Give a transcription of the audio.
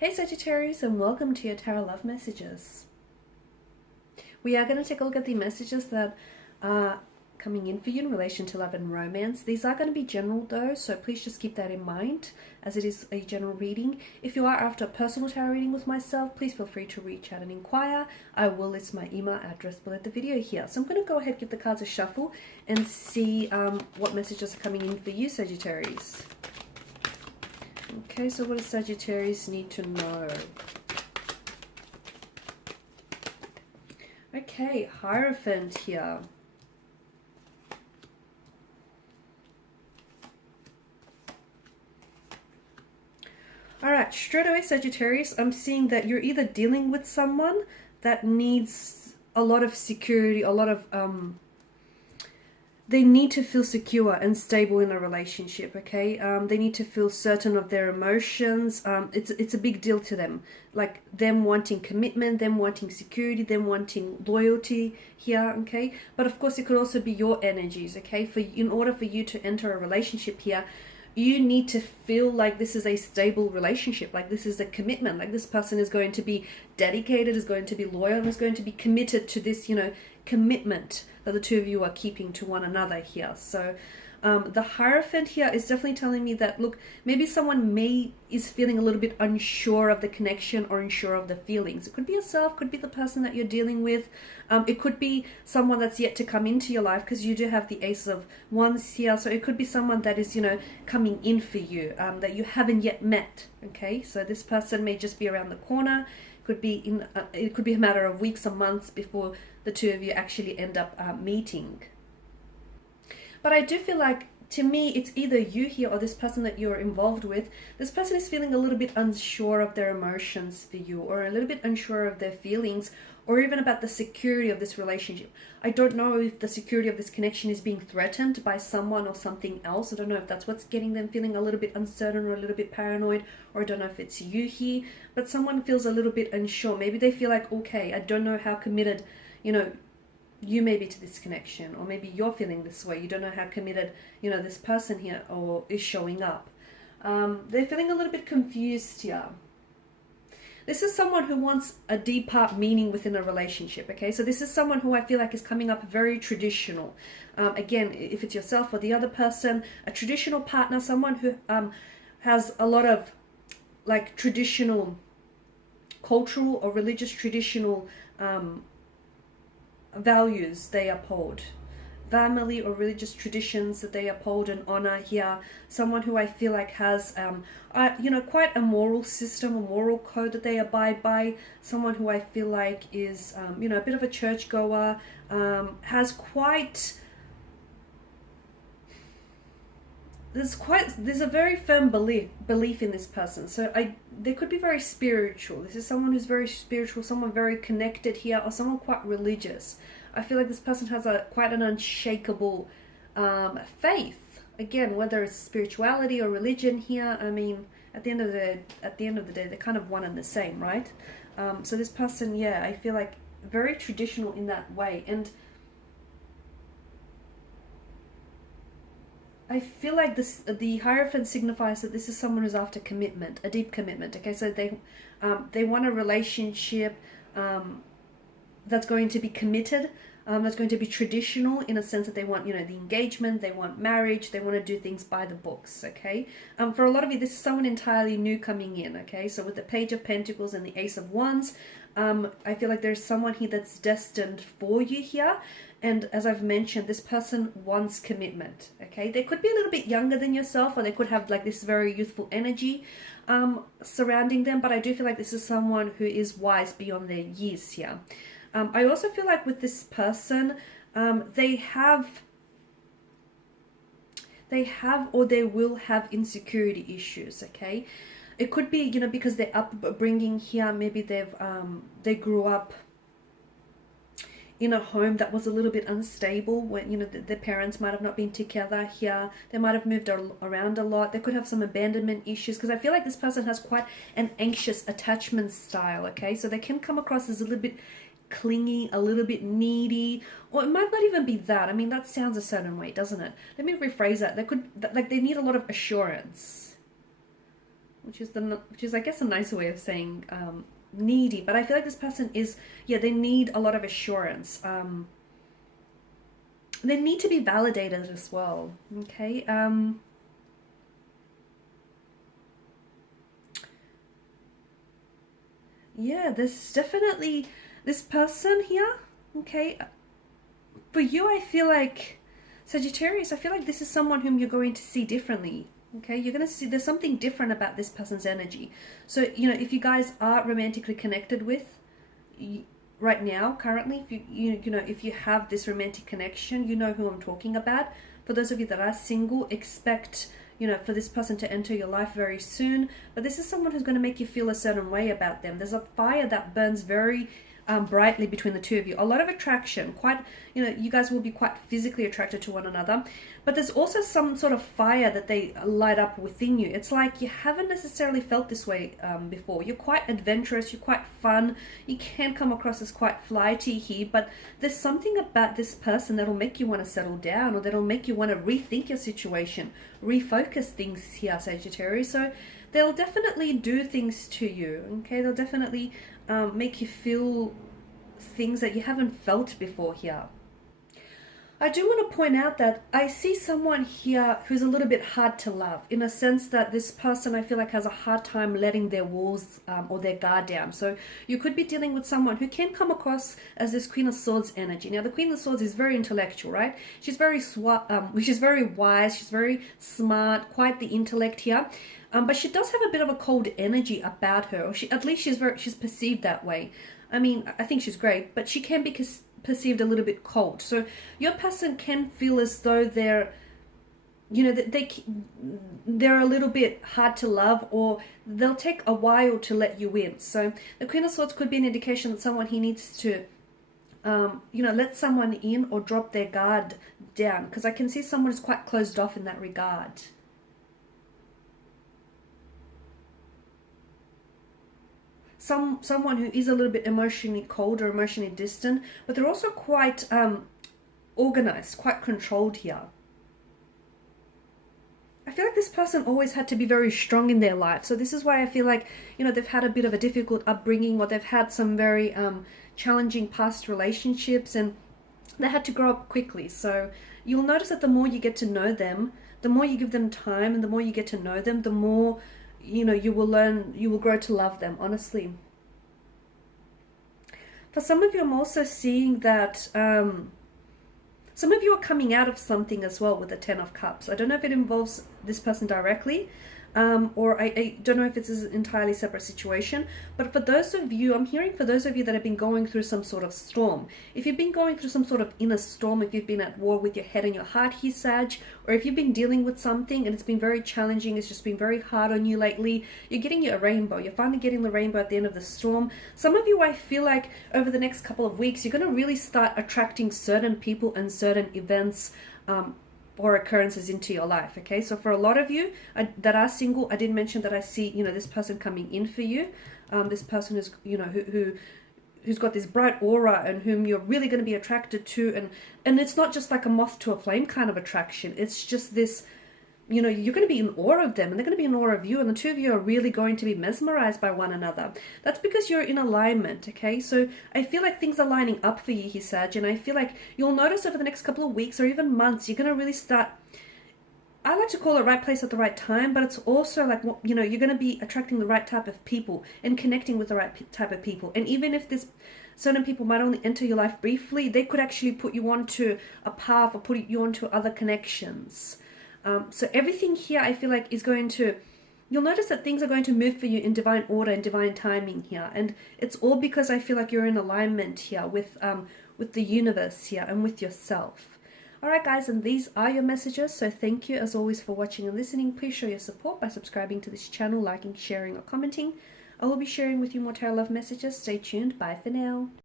Hey Sagittarius, and welcome to your Tarot Love Messages. We are going to take a look at the messages that are coming in for you in relation to love and romance. These are going to be general though, so please just keep that in mind as it is a general reading. If you are after a personal tarot reading with myself, please feel free to reach out and inquire. I will list my email address below the video here. So I'm going to go ahead, give the cards a shuffle and see what messages are coming in for you, Sagittarius. Okay, so what does Sagittarius need to know? Okay, Hierophant here. Alright, straight away Sagittarius, I'm seeing that you're either dealing with someone that needs a lot of security, a lot of they need to feel secure and stable in a relationship, okay? They need to feel certain of their emotions. It's a big deal to them. Like them wanting commitment, them wanting security, them wanting loyalty here, okay? But of course, it could also be your energies, okay? In order for you to enter a relationship here, you need to feel like this is a stable relationship, like this is a commitment, like this person is going to be dedicated, is going to be loyal, is going to be committed to this, commitment that the two of you are keeping to one another here. So the Hierophant here is definitely telling me that, look, maybe someone is feeling a little bit unsure of the connection or unsure of the feelings. It could be yourself, could be the person that you're dealing with. It could be someone that's yet to come into your life, because you do have the Ace of Wands here. So it could be someone that is, coming in for you, that you haven't yet met. Okay, so this person may just be around the corner. It could be a matter of weeks or months before the two of you actually end up meeting. But I do feel like, to me, it's either you here or this person that you're involved with. This person is feeling a little bit unsure of their emotions for you, or a little bit unsure of their feelings, or even about the security of this relationship. I don't know if the security of this connection is being threatened by someone or something else. I don't know if that's what's getting them feeling a little bit uncertain or a little bit paranoid, or I don't know if it's you here, but someone feels a little bit unsure. Maybe they feel like, okay, I don't know how committed, you may be to this connection, or maybe you're feeling this way. You don't know how committed, this person here or is showing up. They're feeling a little bit confused here. This is someone who wants a deeper meaning within a relationship, okay? So this is someone who I feel like is coming up very traditional. Again, if it's yourself or the other person, a traditional partner, someone who has a lot of like traditional, cultural or religious traditional values they uphold, family or religious traditions that they uphold and honor here. Someone who I feel like has quite a moral system, a moral code that they abide by. Someone who I feel like is a bit of a churchgoer, has quite there's a very firm belief in this person. So they could be very spiritual. This is someone who's very spiritual, someone very connected here, or someone quite religious. I feel like this person has quite an unshakable faith. Again, whether it's spirituality or religion here, I mean, at the end of the day, they're kind of one and the same, right? So this person, yeah, I feel like very traditional in that way. And I feel like the Hierophant signifies that this is someone who's after commitment, a deep commitment. Okay, so they want a relationship that's going to be committed, that's going to be traditional in a sense that they want, the engagement, they want marriage, they want to do things by the books. Okay, for a lot of you, this is someone entirely new coming in. Okay, so with the Page of Pentacles and the Ace of Wands, I feel like there's someone here that's destined for you here. And as I've mentioned, this person wants commitment, okay? They could be a little bit younger than yourself, or they could have like this very youthful energy surrounding them, but I do feel like this is someone who is wise beyond their years here. I also feel like with this person, they have or they will have insecurity issues, okay? It could be, because their upbringing here, maybe they grew up in a home that was a little bit unstable, when their parents might have not been together here. They might have moved around a lot. They could have some abandonment issues, because I feel like this person has quite an anxious attachment style. Okay, so they can come across as a little bit clingy, a little bit needy, or it might not even be that. I mean, that sounds a certain way, doesn't it? Let me rephrase that. They need a lot of assurance. which is I guess a nicer way of saying needy. But I feel like this person is, yeah, they need a lot of assurance. They need to be validated as well. Okay. Yeah, there's definitely this person here. Okay. For you, I feel like Sagittarius, I feel like this is someone whom you're going to see differently. Okay, you're going to see there's something different about this person's energy. So, if you guys are romantically connected with right now, currently, if if you have this romantic connection, you know who I'm talking about. For those of you that are single, expect for this person to enter your life very soon. But this is someone who's going to make you feel a certain way about them. There's a fire that burns very brightly between the two of you. A lot of attraction, quite, you guys will be quite physically attracted to one another, but there's also some sort of fire that they light up within you. It's like you haven't necessarily felt this way before. You're quite adventurous, you're quite fun, you can come across as quite flighty here, but there's something about this person that'll make you want to settle down, or that'll make you want to rethink your situation, refocus things here, Sagittarius. So they'll definitely do things to you, okay? They'll definitely make you feel things that you haven't felt before here. I do want to point out that I see someone here who's a little bit hard to love, in a sense that this person, I feel like, has a hard time letting their walls or their guard down. So you could be dealing with someone who can come across as this Queen of Swords energy. Now, the Queen of Swords is very intellectual, right? She's very she's very wise, she's very smart, quite the intellect here. But she does have a bit of a cold energy about her, or at least she's perceived that way. I mean, I think she's great, but she can be perceived a little bit cold. So your person can feel as though they're a little bit hard to love, or they'll take a while to let you in. So the Queen of Swords could be an indication that someone he needs to let someone in or drop their guard down, because I can see someone is quite closed off in that regard. Someone who is a little bit emotionally cold or emotionally distant, but they're also quite organized, quite controlled here. I feel like this person always had to be very strong in their life. So this is why I feel like, they've had a bit of a difficult upbringing, or they've had some very challenging past relationships, and they had to grow up quickly. So you'll notice that the more you get to know them, the more you give them time, and the more you get to know them, the more you will grow to love them, honestly. For some of you, I'm also seeing that some of you are coming out of something as well with the Ten of Cups. I don't know if it involves this person directly, or I don't know if it's an entirely separate situation, but for those of you, I'm hearing for those of you that have been going through some sort of storm, if you've been going through some sort of inner storm, if you've been at war with your head and your heart here, Sag, or if you've been dealing with something and it's been very challenging, it's just been very hard on you lately, you're getting your rainbow, you're finally getting the rainbow at the end of the storm. Some of you, I feel like over the next couple of weeks, you're going to really start attracting certain people and certain events or occurrences into your life. Okay, so for a lot of you that are single, I did mention that I see this person coming in for you. This person is who's got this bright aura and whom you're really going to be attracted to, and it's not just like a moth to a flame kind of attraction. It's just this, you're going to be in awe of them, and they're going to be in awe of you, and the two of you are really going to be mesmerized by one another. That's because you're in alignment, okay? So I feel like things are lining up for you here, Sag, and I feel like you'll notice over the next couple of weeks or even months, you're going to really start, I like to call it right place at the right time, but it's also like, you're going to be attracting the right type of people and connecting with the right type of people. And even if this certain people might only enter your life briefly, they could actually put you onto a path or put you onto other connections. So everything here, I feel like, is going to, you'll notice that things are going to move for you in divine order and divine timing here. And it's all because I feel like you're in alignment here with the universe here and with yourself. Alright guys, and these are your messages. So thank you as always for watching and listening. Please show your support by subscribing to this channel, liking, sharing or commenting. I will be sharing with you more tarot love messages. Stay tuned. Bye for now.